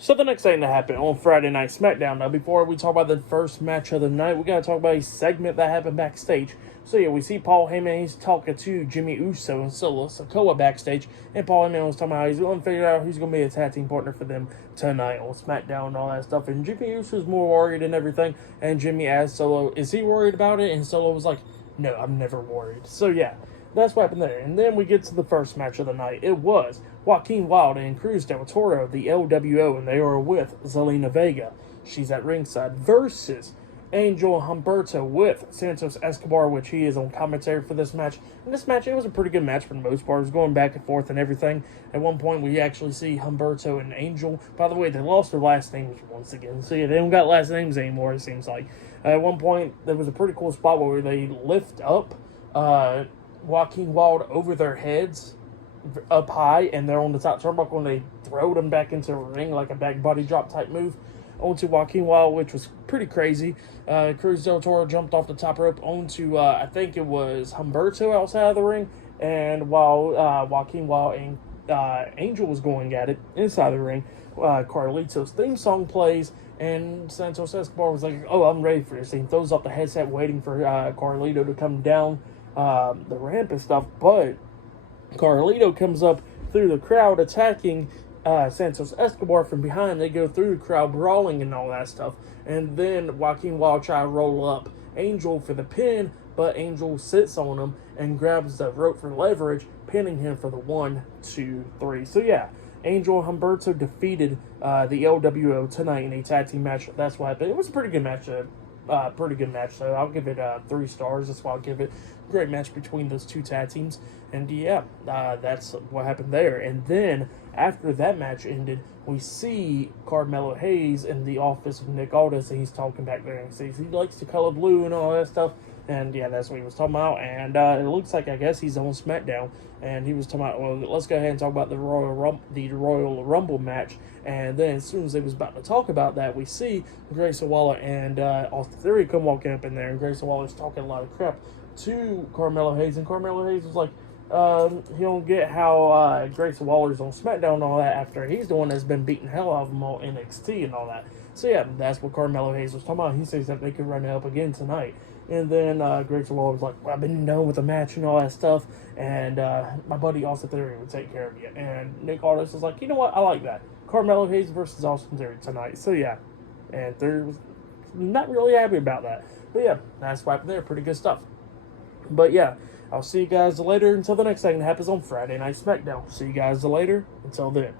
So the next thing that happened on Friday Night SmackDown, now before we talk about the first match of the night, we got to talk about a segment that happened backstage. So yeah, we see Paul Heyman, he's talking to Jimmy Uso and Solo Sikoa backstage, and Paul Heyman was talking about how he's going to figure out who's going to be a tag team partner for them tonight on SmackDown and all that stuff, and Jimmy Uso's more worried and everything, and Jimmy asked Solo, is he worried about it? And Solo was like, no, I'm never worried. So yeah, that's what happened there. And then we get to the first match of the night. It was Joaquin Wilde and Cruz Toro, the LWO, and they were with Zelina Vega. She's at ringside versus Angel Humberto with Santos Escobar, which he is on commentary for this match. And this match, it was a pretty good match for the most part. It was going back and forth and everything. At one point, we actually see Humberto and Angel. By the way, they lost their last names once again. So yeah, they don't got last names anymore, it seems like. At one point, there was a pretty cool spot where they lift up Joaquin Wilde over their heads up high, and they're on the top turnbuckle, and they throw them back into the ring like a back body drop type move onto Joaquin Wilde, which was pretty crazy. Cruz del Toro jumped off the top rope onto, I think it was Humberto outside of the ring, and while Joaquin Wilde and Angel was going at it inside the ring, Carlito's theme song plays, and Santos Escobar was like, oh, I'm ready for this. And he throws up the headset waiting for Carlito to come down the ramp and stuff, but Carlito comes up through the crowd attacking Santos Escobar from behind. They go through the crowd brawling and all that stuff, and then Joaquin Wilde try to roll up Angel for the pin, but Angel sits on him and grabs the rope for leverage, pinning him for the 1, 2, 3. So yeah, Angel Humberto defeated the LWO tonight in a tag team match. That's what happened. It was a pretty good match. Pretty good match, so I'll give it 3 stars. That's why I'll give it. Great match between those two tag teams, and yeah, that's what happened there. And then after that match ended, we see Carmelo Hayes in the office of Nick Aldis, and he's talking back there, and he says he likes the color blue and all that stuff. And yeah, that's what he was talking about. And it looks like, I guess he's on SmackDown, and he was talking about, well, let's go ahead and talk about the Royal Rumble match. And then as soon as they was about to talk about that, we see Grayson Waller and Austin Theory come walking up in there, and Grayson Waller's talking a lot of crap to Carmelo Hayes, and Carmelo Hayes was like, he don't get how Grayson Waller's on SmackDown and all that after he's the one that's been beating hell out of him on NXT and all that. So yeah, that's what Carmelo Hayes was talking about. He says that they could run it up again tonight. And then Grayson Waller was like, well, I've been done with the match and all that stuff, and my buddy Austin Theory would take care of you. And Nick Aldis was like, you know what, I like that. Carmelo Hayes versus Austin Theory tonight. So yeah, and Theory was not really happy about that. But yeah, that's what happened there. Pretty good stuff. But yeah, I'll see you guys later until the next thing that happens on Friday Night SmackDown. See you guys later. Until then.